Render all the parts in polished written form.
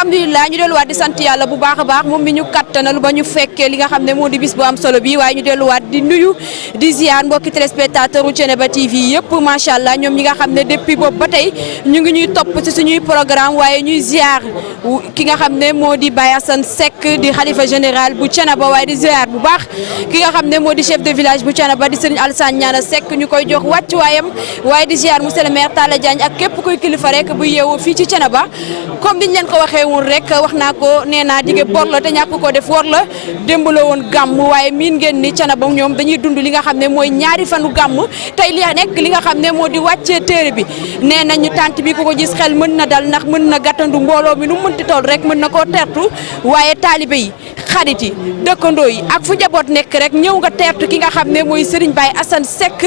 alhamdulilah ñu delluwaat di sant yàlla bu baax a baax moom mi ñu kattanal ba ñu fekkee li nga xam ne moo di bis bu am solo bi waaye ñu delluwaat di nuyu di ziar mbokki téléspectateur u Thiénaba TV yëpp macha allah ñoom ñi nga xam ne depuis boobu ba tey ñu ngi ñuy topp ci suñuy programme waaye ñuy ziar ki nga xam ne moo di Baye Assane Seck di xalifa général bu Thiénaba waaye di ziar bu baax ki nga xam ne moo di chef de village bu Thiénaba di Serigne Alassane Niane Seck ñu koy jox wàccuwaayam waaye di ziar monsieur le maire Talla Diagne ak képp kuy kilifa rek bu yeewoo fii ci Thiénaba comme niñ leen ko waxee woon rek wax naa ko nee naa dige bor la te ñàkk ko def wor la démb la woon gàmm waaye miin ngeen ni Thiénaba ñoom dañuy dund li nga xam ne mooy ñaari fanu gàmm tey li nekk li nga xam ne moo di wàccee téere bi nee nañu tànt bi ku ko gis xel mën na dal ndax mën na gàttandu mbooloo mi nu mu mënti toll rek mën na koo tertu waaye taalibe yi xarit yi dëkkandoo yi ak fu njaboot nekk rek ñëw nga teertu ki nga xam ne mooy Serigne Baye Assane Seck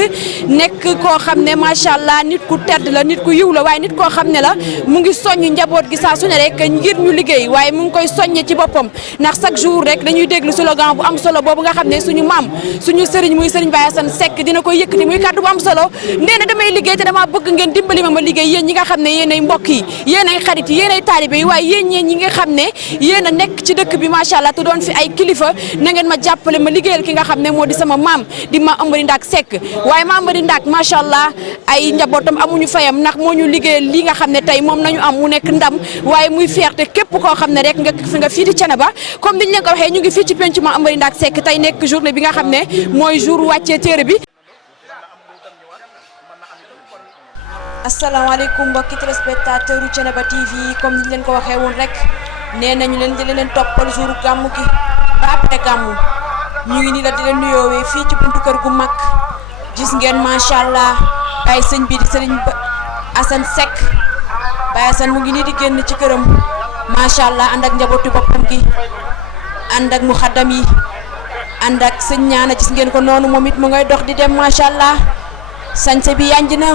nekk koo xam ne macha allah nit ku tedd la nit ku yiw la waaye nit koo xam ne la mu ngi soññ njaboot gi saa su ne rek ngir ñu liggéey waaye mu ngi koy soññe ci boppam ndax chaque jour rek dañuy déglu slogan bu am solo boobu nga xam ne suñu maam suñu Serigne muy Serigne Baye Assane Seck dina koy yëkkati muy kàddu bu am solo nee na damay liggéey te dama bëgg ngeen dimbali ma liggéey yéen ñi nga xam ne yéenay mbokk yi yéenay xarit yi yéenay taalibe yi waaye yéen ñi nga xam ne yéen a nekk ci dëkk bi macha allah te doon fi ay kilifa na ngeen ma jàppale ma liggéeyal ki nga xam ne moo di sama maam di ma Amary Ndack Seck waaye ma Amary Ndack macha allah ay njabootam amuñu fayam ndax moo ñu liggéeyal li nga xam ne tey moom nañu am mu nekk ndam waaye muy fierté képp koo xam ne rek nga fii di Thiénaba comme niñ leen ko waxee ñu ngi fii ci penc ma Amary Ndack Seck tey nekk journée bi nga xam ne mooy jour wàccee téere bi. asalaamaaleykum mbokki téléspectateur u Thiénaba TV comme niñ leen ko waxee woon rek nee nañu leen di leen toppal jour gàmmu gi ba après gàmmu ñu ngi nii la di leen nuyoowee fii ci buntu kër gu mag gis ngeen macha allah Baye sëñ bi di Serigne Assane Seck Baye Assane mu ngi nii di génn ci këram macha allah ànd ak njabootu boppam gi ànd ak mu xaddam yi ànd ak sëñ ñaana gis ngeen ko noonu moom it mu ngay dox di dem macha allah sañse bi yanj na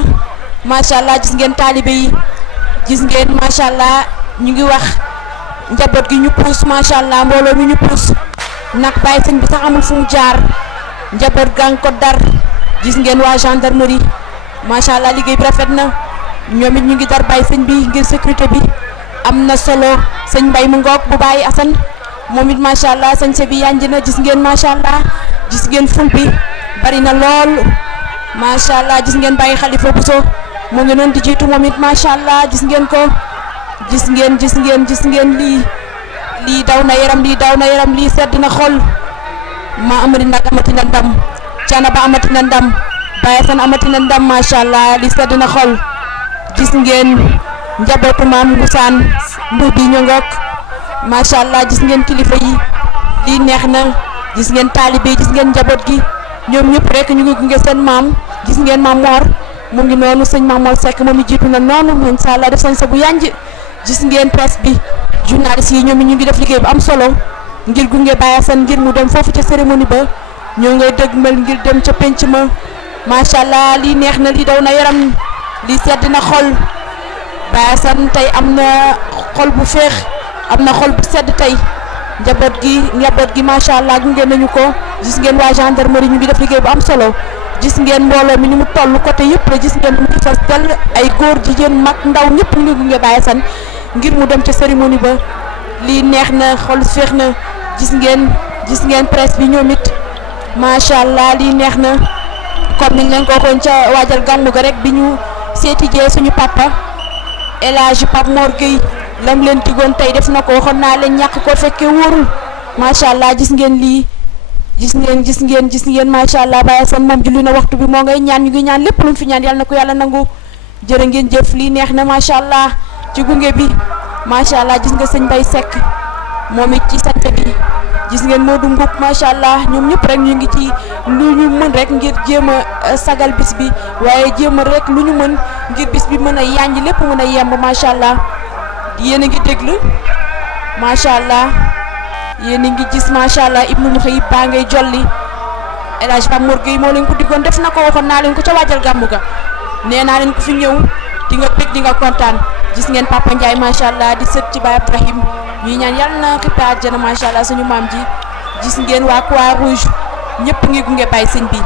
macha allah gis ngeen taalibe yi gis ngeen macha allah ñu ngi wax njaboot gi ñu puus macha allah mbooloo mi ñu puus nag Baye sëñ bi sax amul fu mu jaar njaboot gaa ngi ko dar gis ngeen waa gendarmerie macha allah liggéey bi rafet na ñoom it ñu ngi dar Baye sëñ bi ngir sécurité bi am na solo sëñ Mbaye mu ngoog bu Baye Assane moom it macha allah sañse bi yanj na gis ngeen macha allah gis ngeen ful bi bari na lool macha allah gis ngeen Baye Khalifa Bousso mu ngi noonu di jiitu moom it macha allah gis ngeen ko gis ngeen lii daw na yaram lii sedd na xol ma Amary Ndack amati na ndam Thiénaba amati na ndam Baye Assane amati na ndam macha allah lii sedd na xol gis ngeen njabootu maam Ngusaan mbuub bi ñu ngoog macha allah gis ngeen kilifa yi lii neex na gis ngeen taalibe gis ngeen njaboot gi ñoom ñëpp rek ñu ngi gunge seen maam gis ngeen maam Mor mu ngi noonu sëñ Maam Mor Seck moom i jiitu na noonu macha allah def sañ sa bu yanj gis ngeen presse bi journaliste yi ñoom ñu ngi def liggéey bu am solo ngir gunge Baye Assane ngir mu dem foofu ca cérémonie ba ñoo ngay dëgmal ngir dem ca penc ma macha allah lii neex na lii daw na yaram lii sedd na xol Baye Assane tey am na xol bu féex am na xol bu sedd tey njaboot gi macha allah gunge nañu ko gis ngeen waa gendarmerie ñu ngi def liggéey bu am solo gis ngeen mbooloo mi ni mu toll côté yëpp la gis ngeen mu ngi fas dell ay góor jigéen mag ndaw ñëpp ñu ngi gunge Baye Assane ngir mu dem ca cérémonie ba lii neex na xol féex na gis ngeen presse bi ñoom it macha allah lii neex na comme niñ leen ko waxoon ca waajal gàmmu ga rek bi ñu seeti jee suñu papa El Hadj Pape Mor Gueye lam leen digoon tey def na ko waxoon naa leen ñàkk ko fekkee wóorul macha allah gis ngeen lii gis ngeen macha allah Baye Assane moom julli na waxtu bi moo ngay ñaan ñu ngi ñaan lépp lu mu fi ñaan yàlla na ko yàlla nangu jërë ngeen jëf lii neex na macha allah ci gunge bi macha allah gis nga sëñ Baye Seck moom it ci sant bi gis ngeen Modou Mboup macha allah ñoom ñëpp rek ñu ngi ci lu ñu mën rek ngir jéem a sagal bis bi waaye jéem a rek lu ñu mën ngir bis bi mën a yanj lépp mën a yemb macha allah yéen a ngi déglu macha allah yéen a ngi gis macha allah Ibnu Muxayib baa ngay jolli El Hadj Pape Mor Gueye moo leen ko diggoon def na ko waxoon naa leen ko ca waajal gàmmu ga nee naa leen ko fi ñëw di nga bég di nga kontaan gis ngeen Papa Ndiaye macha allah di sët ci Baye Ibrahim ñuy ñaan yàlla na xippee àjjana macha allah suñu maam ji gis ngeen waa Croix Rouge ñëpp ngi gunge Baye sëñ bi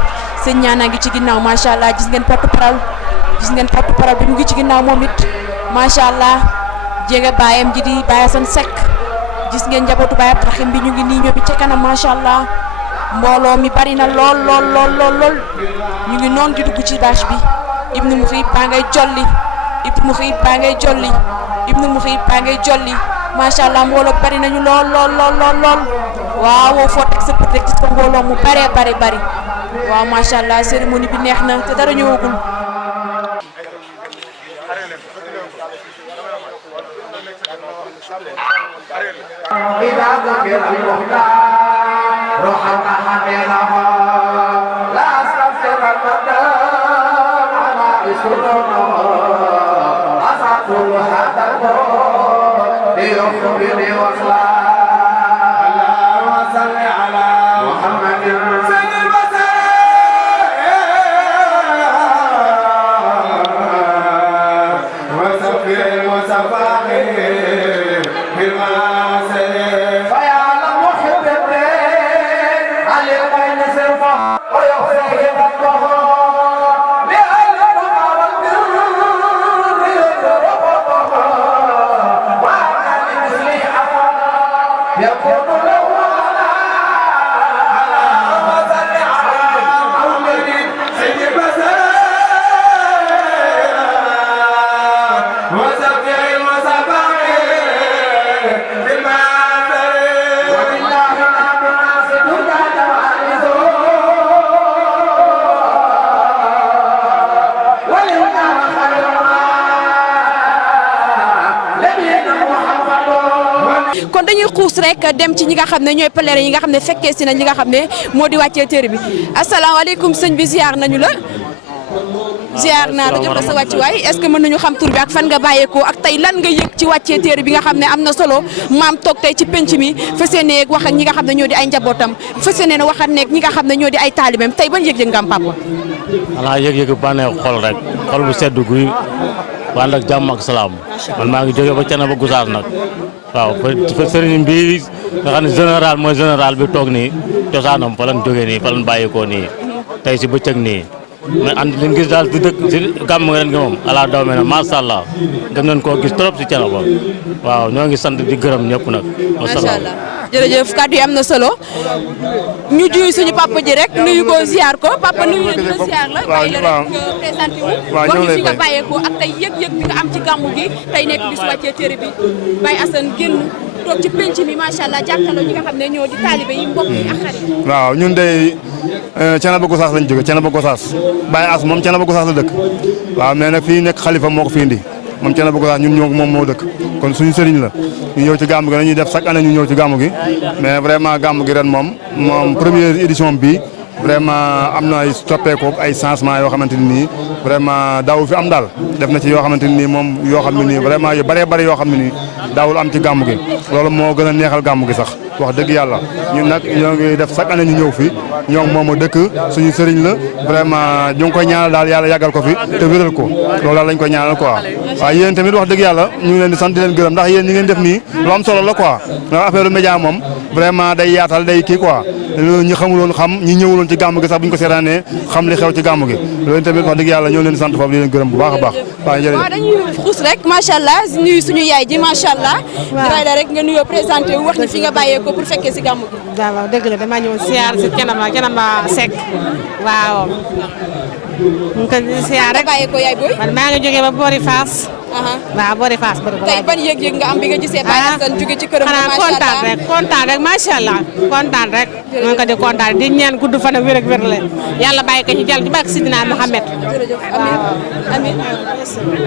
sëñ ñaana ngi ci ginnaaw macha allah gis ngeen porte parole bi mu ngi ci ginnaaw moom it macha allah jege baayam ji di Baye Assane Seck gis ngeen njabootu Baye Abdourahim bi ñu ngi nii ñoom it ca kanam macha allah mbooloo mi bari na lool ñu ngi noonu di dugg ci bâche bi Ibnu Muxib baa ngay jolli Ibnu Muxib baa ngay jolli Ibnu Muxib baa ngay jolli macha allah mbooloo bari nañu lool waaw foo teg sa bët rek gis ko mbooloo mu bari waaw macha allah cérémonie bi neex na te dara ñëwagul. kon dañuy xuus rek dem ci ñi nga xam ne ñooy pèlerin yi nga xam ne fekkee si nañ li nga xam ne moo di wàccee téere bi asalaamaaleykum sëñ bi ziar nañu la ziar naa la jox la sa wàccuwaay est-ce que mën nañu xam tur bi ak fan nga bàyyeekoo ak tey lan nga yëg ci wàccee téere bi nga xam ne am na solo maam toog tey ci penc mi fas yéene wax ak ñi nga xam ne ñoo di ay njabootam fas yéene wax ak ñi nga xam ne ñoo di ay taalibeem tey ban yëg-yëg nga am papa. xanaa yëg-yëg bànneex xol rek xol bu sedd guy ànd ak jàmm ak salaam man maa ngi jógee ba Thiénaba Gossas nag waaw fa sëriñ bi nga xam ne général mooy général bi toog nii cosaanam fa lañ jógee nii fa lañ bàyyikoo nii tey si bëccëg nii mais ànd liñ gis daal di dëkk si gàmm ren gi moom ala daw me na macha allah gëm nañ koo gis trop si Thiénaba waaw ñoo ngi sant di gërëm ñëpp nag macha allah jërëjëf kàddu yi am na solo ñu juy suñu papa ji rek nuyu ko ziar ko papa nuyu nañu la ziar la bàyyi la rek présenté wu wax ñu fi nga bàyyeekoo ak tey yëg-yëg bi nga am ci gàmmu gi tey nekk bis wàccee téere bi Baye Assane génn toog ci penc mi macha allah jàkkaarloo ñi nga xam ne ñoo di taalibe yi mbokk yi ak xarit yi. waaw ñun de Thiénaba Gossas lañ jóge Thiénaba Gossas Baye Ass moom Thiénaba Gossas la dëkk waaw mais nag fii nekk xalifa moo ko fi indi moom Thiénaba Gossas ñun ñoo moom moo dëkk kon suñu sëriñ la ñu ñëw ci gàmmu gi dañuy def chaque année ñu ñëw ci gàmmu gi mais vraiment gàmmu gi ren moom première édition bi vraiment am na ay soppeeku ay changement yoo xamante ni nii vraiment daawu fi am daal def na ci yoo xamante ni nii moom yoo xam ne nii vraiment yu bëree bëri yoo xam ne nii daawul am ci gàmmu gi loolu moo gën a neexal gàmmu gi sax wax dëgg yàlla ñun nag ñoo ngi def chaque année ñu ñëw fi ñoom moom a dëkk suñu sëriñ la vraiment ñu ngi koy ñaanal daal yàlla yàggal ko fi te wéral ko loolu daal lañ koy ñaanal quoi waaw yéen tamit wax dëgg yàlla ñu ngi leen di sant di leen gërëm ndax yéen ñi ngeen def nii lu am solo la quoi ndax affaire média moom vraiment day yaatal day kii quoi ñi xamuloon xam ñi ñëwuloon ci gàmmu gi sax bu ñu ko seetaanee xam li xew ci gàmmu gi loolu tamit wax dëgg yàlla ñoo leen di sant foofu di leen gërëm bu baax a baax waaw jërëjëf waaw dañuy xuus rek macha allah nuyu suñu yaay ji macha allah waaw la rek nga nuyoo présenté wu wax ni fi nga bàyyeekoo pour fekkee si gàmmu gi waaw dëgg la damaa ñëw siyaar si Thiénaba Seck waaw ñu ko siyaar rek bàyyeekoo yaay booy man maa ngi jógee ba boori Fass waaw boori Fass tey ban yëg-yëg nga am bi nga gisee Baye Assane jóge ci këram xanaa kontaan rek macha allah kontaan rek ñu ko di kontaan di ñaan gudd fan ak wér ak wér la yàlla bàyyi ko ci jàll ci barke Sidina Mohamed jërëjëf amiin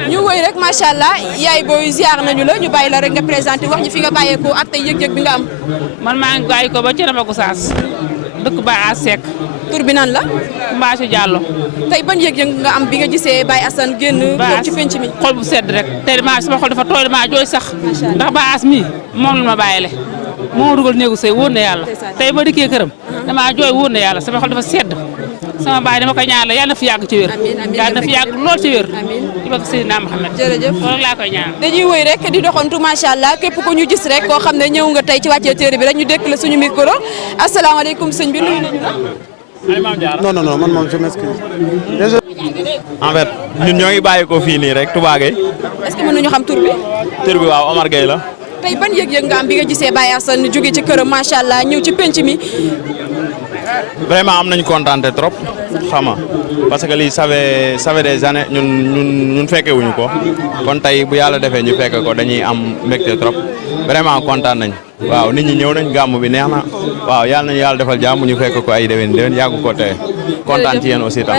ñu wëy rek macha allah yaay booy ziar nañu la ñu bàyyi la rek nga présenté wax ñu fi nga bàyyeekoo ak tey yëg-yëg bi nga am man maa ngi bàyyi ko ba Thiénaba Gossas dëkk Baye Ass Seck tur bi nan la Mbathio Diallo tey ban yëg-yëg nga am bi nga gisee Baye Assane génn toog ci penc mi xol bu sedd rek tey damaa sama xol dafa tooy damaa jooy sax ndax Baye Ass mii moom la ma bàyyile moo dugal néegu sëy wóor na yàlla tey ma dikkee këram damaa jooy wóor na yàlla sama xol dafa sedd sama baay dama koy ñaanal yàlla na fi yàgg ci wér yàlla na fi yàgg lool ci wér ci bakk Seydina Mohamed jërëjëf loolu laa koy ñaanal dañuy wëy rek di doxantu macha allah képp ko ñu gis rek koo xam ne ñëw nga tey ci wàccee téere bi rek ñu dékk la suñu micro asalaamaaleykum sëñ bi nuyu nañu la non man moom je m'excuse en fait ñun ñoo ngi bàyyi ko fii nii rek Touba Gueye. est-ce que mën nañu xam tur bi. tur bi waaw Omar Gueye la. tey ban yëg-yëg nga am bi nga gisee Baye Assane jóge ci këram macha allah ñëw ci penc mi. vraiment am nañu kontaante trop xam nga parce que lii ça fait des années ñun fekke wuñu ko kon tey bu yàlla defee ñu fekke ko dañuy am mbégte trop vraiment kontaan nañ waaw nit ñi ñëw nañ gàmm bi neex na waaw yàlla nañu yàlla defal jàmm ñu fekk ko ay déwén yàggu ko tey kontaan ci yéen aussi tam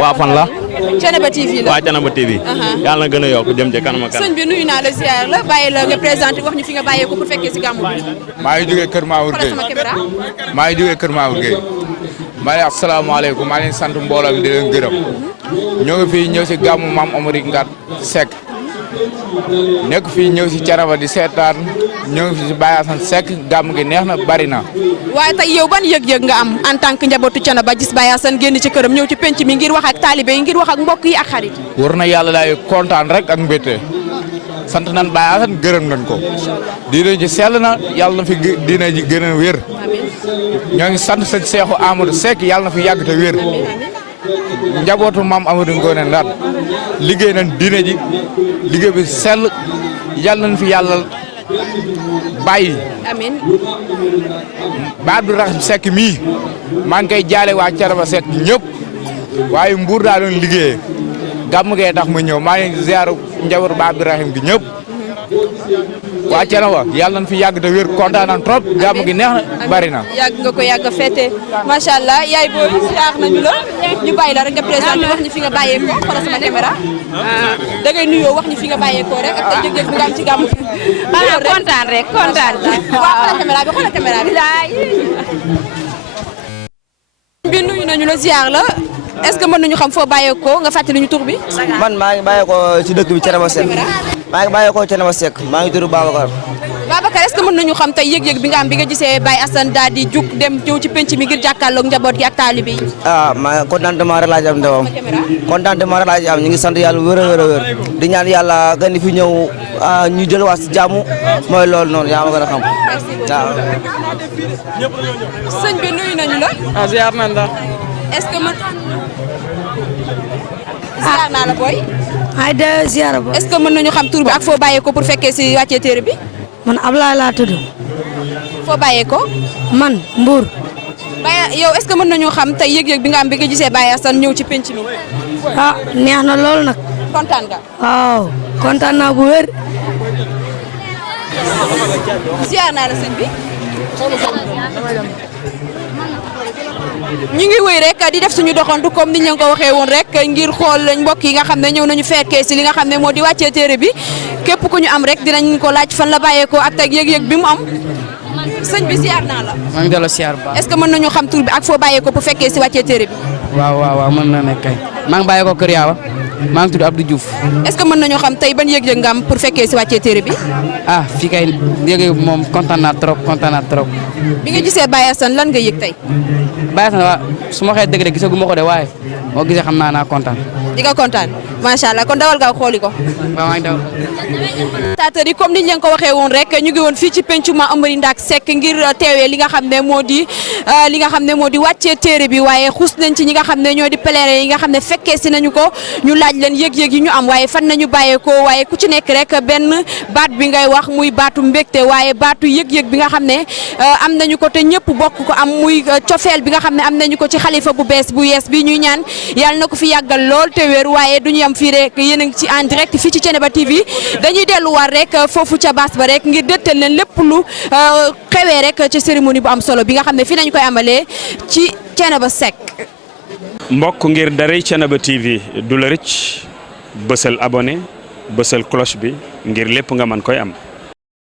waa fan la Thiénaba TV la waa Thiénaba TV yàlla na gën a yokk jëm ca kanam ak kanam. sëñ bi nuyu naa la ziar la bàyyi la nga présenté wax ñu fi nga bàyyee ko pour fekkee si gàmm bi. maa ngi jógee Kër Maour Gueye maa ngi jógee Kër Maour Gueye maa ngi asalaamaaleykum maa ngi leen sant mbooloo mi di leen gërëm ñoo ngi fii ñëw si gàmmu maam Amary Ngat Seck nekk fii ñëw si Thiénaba di seetaan ñoo ngi fi si Baye Assane Seck gàmm gi neex na bari na. waaye tey yow ban yëg-yëg nga am en tant que njabootu Thiénaba gis Baye Assane génn ci këram ñëw ci penc mi ngir wax ak taalibe yi ngir wax ak mbokk yi ak xarit. war na yàlla daay kontaan rek ak mbégte sant nañ Baye Assane gërëm nañ ko diine ji sell na yàlla na fi diine ji gën a wér ñoo ngi sant sëñ Seexu Amadou Seck yàlla na fi yàgg te wér njabootu maam Amadou Ngoné Ndat liggéey nañ diine ji liggéey bi sell yàlla nañ fi yàlla bàyyi. amiin. ba Abdourahim Seck mii maa ngi koy jaale waa Thiénaba Seck ñëpp waaye Mbour daa doon liggéeyee gàmm gee tax ma ñëw maa ngi ziar njabootu ba Abdourahim gi ñëpp waa Thiénaba yàlla nañ fi yàgg te wér kontaan nañ trop gàmm gi neex na bari na. yàgg nga ko yàgg a fête macha allah yaay booy ziar nañu la ñu bàyyi la rek nga présenté wax ñu fi nga bàyyeekoo xoolal sama caméra da ngay nuyoo wax ñu fi nga bàyyeekoo rek ak tey yëg-yëg bi nga am ci gàmm gi. xanaa kontaan rek kontaan. waaw xoolal caméra bi. bi nuyu nañu la ziar la est-ce que mën nañu xam foo bàyyeekoo nga fàttali ñu tur bi. man maa ngi bàyyeekoo ci dëkk bi Thiénaba Seck maa ngi bàyyeekoo Thiénaba Seck maa ngi tudd Babacar. Babacar est-ce que mën nañu xam tey yëg-yëg bi nga am bi nga gisee Baye Assane daal di jug dem ñëw ci penc mi ngir jàkkaarloog njaboot gi ak taalibe yi. maa contentement rek laa ci am ndewam contentement rek laa ci am ñu ngi sant yàlla wér a wér di ñaan yàlla gën fi ñëw ñu jëlwaat si jàmm mooy loolu noonu yaa ma gën a xam. waaw. sëñ bi nuyu nañu la. ziar nañ la. est-ce que ziar naa la booy. ay de ziar ba. est-ce que mën nañu xam tur bi ak foo bàyyeekoo pour fekkee si wàccee téere bi. man Ablaye laa tudd. foo bàyyeekoo. man Mbour. Baye yow est-ce que mën nañu xam tey yëg-yëg bi nga am bi nga gisee Baye Assane ñëw ci penc mi. ah neex na lool nag. kontaan nga. waaw kontaan naa bu wér. ziar naa la sëñ bi. ñu ngi wéy rek di def suñu doxantu comme niñ leen ko waxee woon rek ngir xool mbokk yi nga xam ne ñëw nañu fekkee si li nga xam ne moo di wàccee téere bi képp ku ñu am rek dinañ ko laaj fan la bàyyeekoo ak teg yëg-yëg bi mu am sëñ bi ziar naa la. maa ngi delloo ziar ba. est-ce que mën nañu xam tur bi ak foo bàyyeekoo pour fekkee si wàccee téere bi. waaw mën na nekk kay. maa ngi bàyyeekoo Kër Yaawa maa ngi tudd Abdou Diouf. est-ce que mën nañu xam tey ban yëg-yëg nga am pour fekkee si wàccee téere bi. ah fii kay yëg moom kontaan naa trop bi nga gisee Baye Assane lan nga yëg tey. Baye Assane waaw su ma waxee dëgg de gisagu ma ko de waaye moo gisee xam naa kontaan. di nga kontaan macha allah kon dawal gaaw xooli ko. waaw maa ngi daw. yi comme niñ leen ko waxee woon rek ñu ngi woon fii ci pencu ma Amary Ndak Seck ngir teewee li nga xam ne moo di wàccee téere bi waaye xuus nañ ci ñi nga xam ne ñoo di pèlerin yi nga xam ne fekkee si nañu ko ñu laaj leen yëg-yëg yi ñu am waaye fan nañu bàyyeekoo waaye ku ci nekk rek benn baat bi ngay wax muy baatu mbégte waaye baatu yëg-yëg bi nga xam ne am nañu ko te ñëpp bokk ko am muy cofeel bi nga xam ne am nañu ko ci xalifa bu bees bu yees bi ñuy ñaan yàlla na ko fi yàggal lool te wér waaye duñu yam fii rek yéen a ngi ci en direct fii ci Thiénaba TV dañuy delluwaat rek foofu ca baas ba rek ngir dëttal leen lépp lu xewee rek ci cérémonie bu am solo bi nga xam ne fii nañ koy amalee ci Thiénaba Seck. mbokk ngir daray Thiénaba TV du la rëcc bësal abonné bësal cloche bi ngir lépp nga mën koy am.